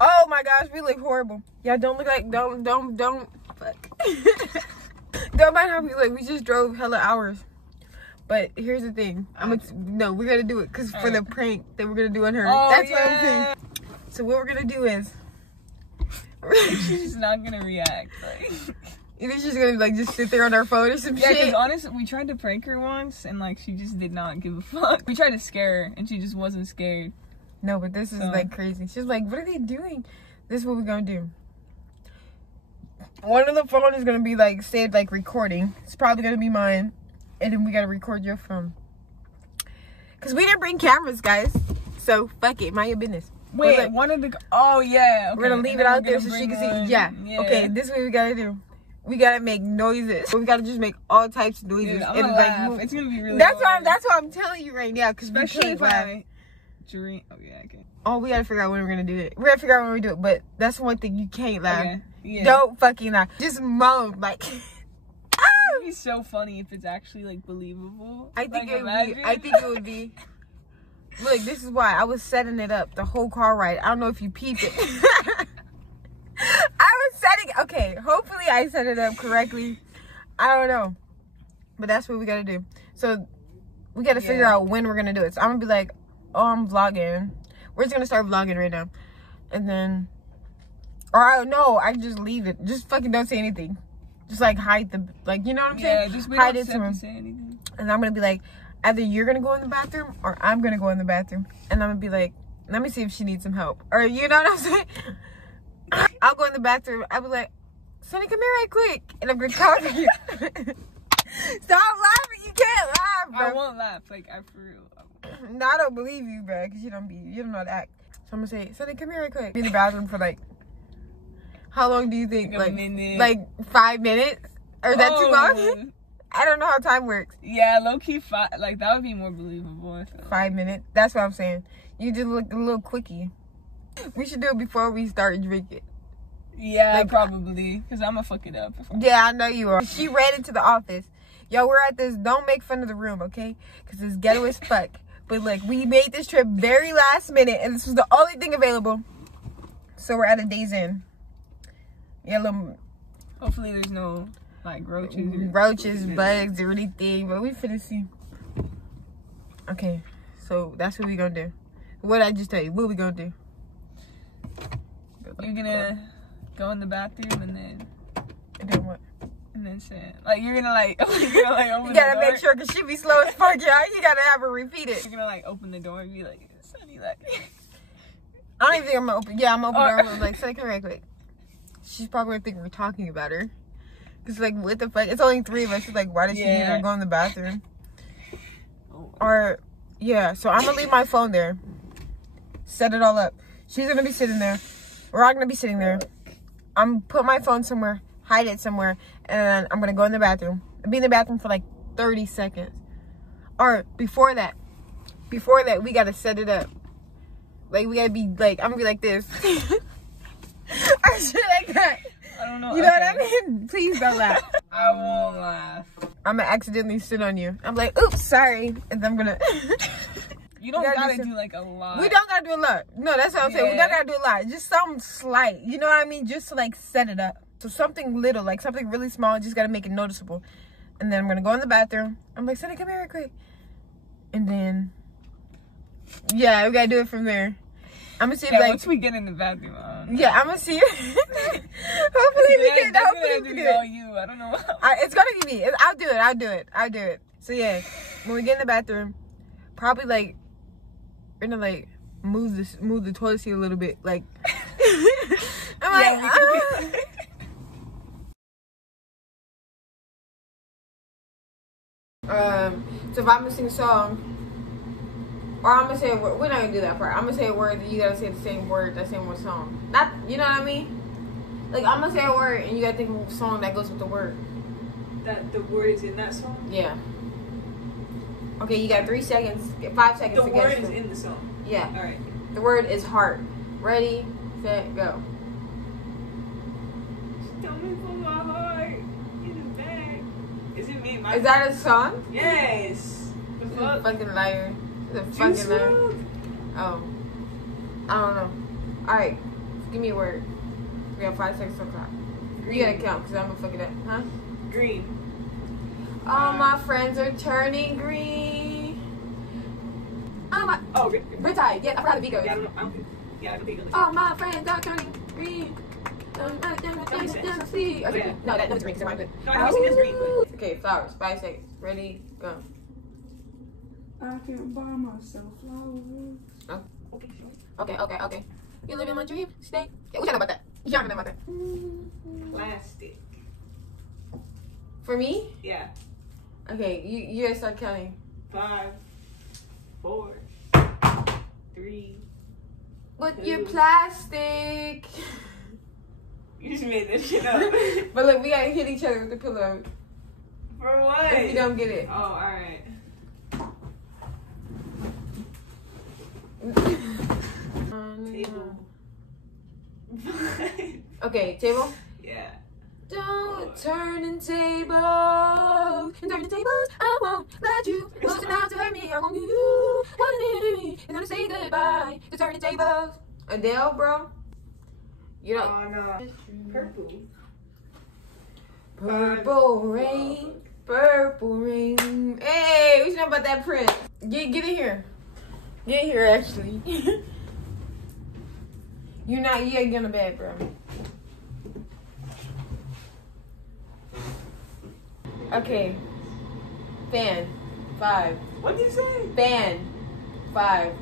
Oh my gosh, we look horrible. Yeah, don't look like, don't, fuck. Don't mind how we look. We just drove hella hours. But here's the thing. No, we're gonna do it because for the prank that we're gonna do on her. Oh, that's what I'm saying. So what we're gonna do is she's not gonna react. Like, either she's gonna like just sit there on our phone or some shit. Yeah, because honestly, we tried to prank her once and like she just did not give a fuck. We tried to scare her and she just wasn't scared. No, but this is like crazy. She's like, what are they doing? This is what we're gonna do. One of the phone is gonna be like saved like recording. It's probably gonna be mine. And then we gotta record your phone. Cause we didn't bring cameras, guys. So fuck it, mind your business. Wait, like, one of the yeah. Okay. We're gonna leave it out there so she can see. Yeah. Okay, this is what we gotta do. We gotta make noises. We gotta just make all types of noises. Dude, I'm gonna laugh. It's gonna be really That's what I'm telling you right now. Cause especially we can't laugh. Dream. Oh yeah, okay. Oh, we gotta figure out when we're gonna do it. We gotta figure out when we do it, but that's one thing you can't laugh. Okay. Yeah. Don't fucking laugh. Just moan like. It would be so funny if it's actually like believable. I think like, it would be. I think it would be. Look, this is why I was setting it up the whole car ride. I don't know if you peeped it. I was setting. Okay, hopefully I set it up correctly. I don't know, but that's what we gotta do. So we gotta figure out when we're gonna do it. So I'm gonna be like, oh, I'm vlogging. We're just gonna start vlogging right now, and then, or no, I can just leave it. Just fucking don't say anything. Just like hide the, like, you know what I'm saying? Yeah, just hide it to say anything. And I'm gonna be like, either you're gonna go in the bathroom or I'm gonna go in the bathroom. And I'm gonna be like, let me see if she needs some help. Or you know what I'm saying? I'll go in the bathroom. I'll be like, Sonny, come here right quick. And I'm gonna cover you. Stop laughing. You can't laugh, bro. I won't laugh. Like, I for real. No, I don't believe you, bro. Because you don't know how to act. So I'm gonna say, Sonny, come here right quick. Be in the bathroom for like, how long do you think? Like 5 minutes? Or is that too long? I don't know how time works. Yeah, low key 5. Like that would be more believable. I feel 5 minutes. That's what I'm saying. You just look a little quickie. We should do it before we start drinking. Yeah, like, probably. Because I'm gonna fuck it up. Yeah, I know you are. She ran into the office. Yo, we're at this. Don't make fun of the room, okay? Because it's ghetto as fuck. But like, we made this trip very last minute, and this was the only thing available. So we're at a Days Inn. Yeah, little. Hopefully there's no like roaches, bugs, or anything. But we finna see. Okay, so that's what we gonna do. What I just tell you? What we gonna do? You're gonna go in the bathroom and then what? And then say like you're gonna like open you gotta make sure because she be slow as fuck, y'all. You gotta have her repeat it. You're gonna like open the door and be like, Sonny, like. I don't even think I'm gonna open. Yeah, I'm gonna open the door. Like, Sonny, come right quick. She's probably gonna think we're talking about her. Cause like, what the fuck? It's only 3 of us. She's like, why does she need her to go in the bathroom? Or, yeah. So I'm gonna leave my phone there. Set it all up. She's gonna be sitting there. We're all gonna be sitting there. I'm gonna put my phone somewhere, hide it somewhere, and then I'm gonna go in the bathroom. I'll be in the bathroom for like 30 seconds. Or before that, we gotta set it up. Like, we gotta be like, I'm gonna be like this. Or shit like that. I don't know. You know what I mean? Please don't laugh. I won't laugh. I'm gonna accidentally sit on you. I'm like, oops, sorry. And then I'm gonna. You don't gotta do like a lot. We don't gotta do a lot. No, that's what I'm saying. We don't gotta do a lot. Just something slight. You know what I mean? Just to like set it up. So something little, like something really small, just gotta make it noticeable. And then I'm gonna go in the bathroom. I'm like, Sonny, come here real quick. And then, yeah, we gotta do it from there. I'm gonna see if like once we get in the bathroom. Yeah, I'm gonna see. Hopefully we can. Hopefully we can. I don't know. It's gonna be me. I'll do it. So yeah, when we get in the bathroom, probably like we're gonna like move the toilet seat a little bit. Like I'm like. So if I'm gonna sing a song. Or I'm gonna say a word. We're not gonna do that part. I'm gonna say a word that you gotta say the same word, that same one song. Not, you know what I mean? Like, I'm gonna say a word and you gotta think of a song that goes with the word. That the word is in that song? Yeah. Okay, you got 3 seconds, 5 seconds to guess. The word is in the song? Yeah. Alright. The word is heart. Ready, set, go. Don't me for my heart in the bag. Is it me? Is that a song? Yes. The fuck? Fucking liar. The fucking liar. Oh. I don't know. Alright. Give me a word. We have 5 seconds on clock. You gotta count because I'm gonna fuck it up. Huh? Green. All my friends are turning green. Oh, Riptide. Yeah, I forgot the beat goes. Yeah, I don't think. Yeah, I don't think. All my friends are turning green. Okay. No, that was green. So I'm good. No, I never seen this green. But... Okay, flowers. 5 seconds. Ready? Go. I can buy myself flowers. Oh. Okay. You live in my dream state. Yeah, we talking about that. You talking about that? Plastic. For me? Yeah. Okay, you guys start counting. 5, 4, 3. With your plastic. You just made this shit up. But look, we gotta hit each other with the pillow. For what? If you don't get it. Oh, alright. Table. Okay, table? Yeah. Don't turn in tables. Turn in tables. I won't let you. Close enough to hurt me. I want you. You're gonna say goodbye to turning tables. Adele, bro. You know. Oh no. Purple. Purple rain. Purple rain. Hey, what you know about that print? Get in here. Get in here, actually. You ain't gonna bed, bro. Okay. Fan. 5. What did you say? Fan. 5,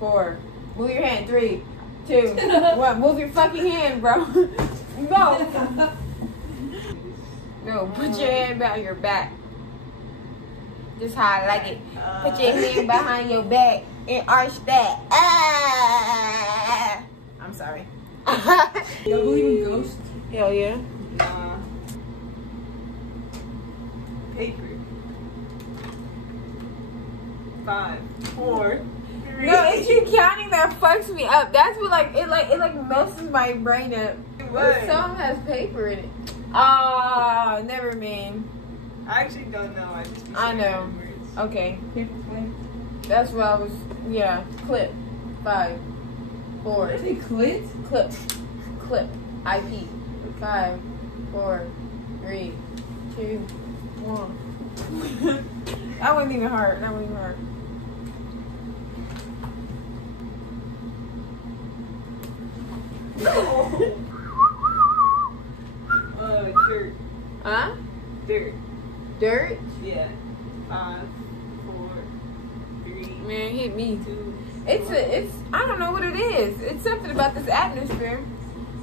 4. Move your hand. 3, 2, 1. Move your fucking hand, bro. No. No, put your hand behind your back. Just how I like it. Put your hand behind your back and arch that. Ah. I'm sorry. You believe in ghosts? Hell yeah. Nah. Paper. 5, 4, 3. No, it's you counting that fucks me up. That's what it messes my brain up. What? This song has paper in it. Ah, never mind. I actually don't know. I just. I know. Words. Okay. Paper plane. That's what I was. Yeah. Clip. 5, 4. Is it clit? Clip. Clip. IP. 5, 4, 3, 2, 1. That wasn't even hard. No. Dirt. Huh? Dirt. Dirt? Yeah. 5, 4, 3. Man, hit me. 2. It's I don't know what it is. It's something about this atmosphere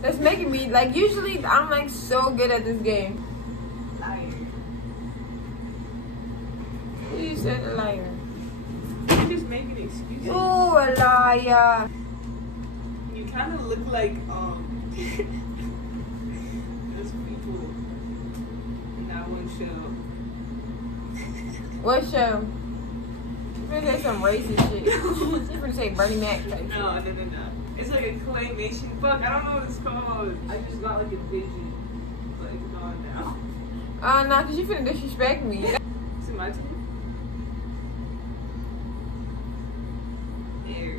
that's making me like. Usually I'm like so good at this game. Liar. You said a liar. You're just making excuses. Ooh, a liar. You kind of look like those people in that one show. What show? You finna say some racist shit. You finna say Bernie Mac type shit. No. It's like a claymation. Fuck, I don't know what it's called. I just got like a vision. Like, gone now. Nah, cause you finna disrespect me. Is it my turn? Air.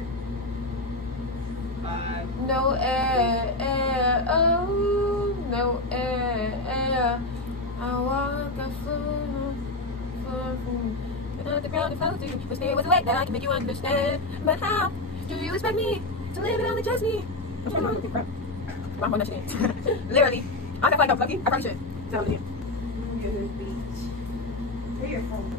5. No air, oh, no air. I walk a floor, the ground flows to you, but stay with the way that I can make you understand. But how do you expect me to live and only trust me? I'm on that shit. Literally. I got like I'm lucky. I probably should. Tell me. Get this beach. Where your phone?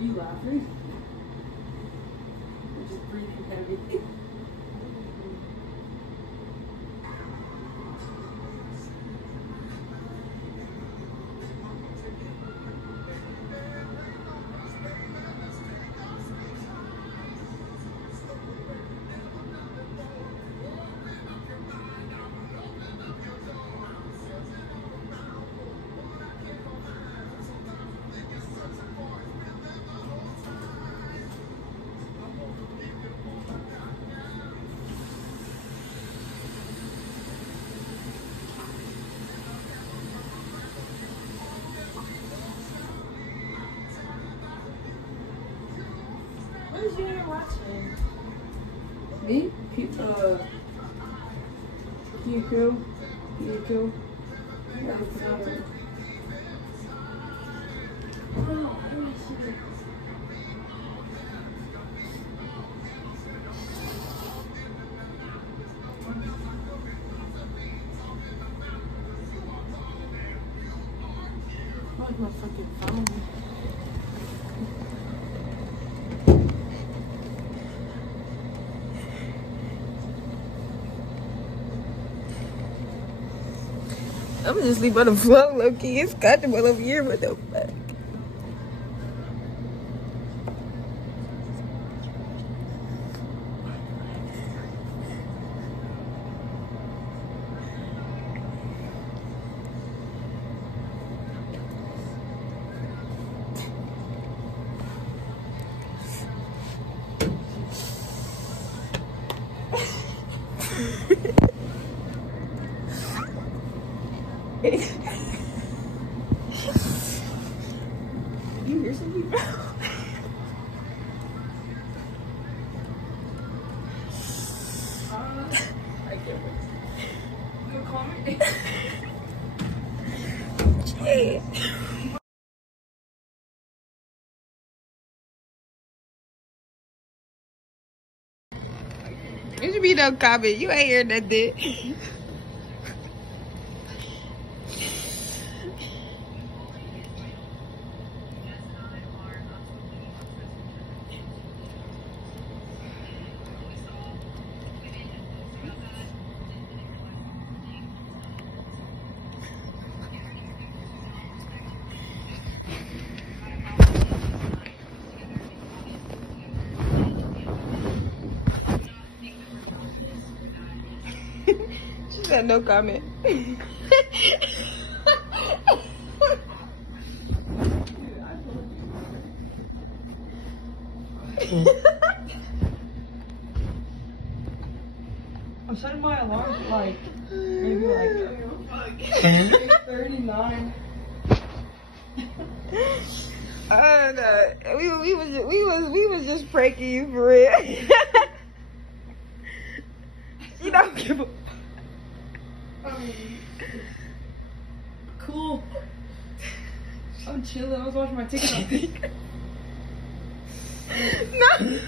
You laughing? Or just breathing heavy? What is you watching? Me? Kyuko. Where's my fucking phone? I'm just leave on the floor, low key. It's comfortable over here, but the fuck. You hear some people? I can't wait. Good comment. Yeah. You should be no comment. You ain't hear nothing. She said no comment. I'm setting my alarm for like maybe like 8:39. No. We was just pranking you for real. You don't give a. Cool. I'm chilling. I was watching my TikTok. No.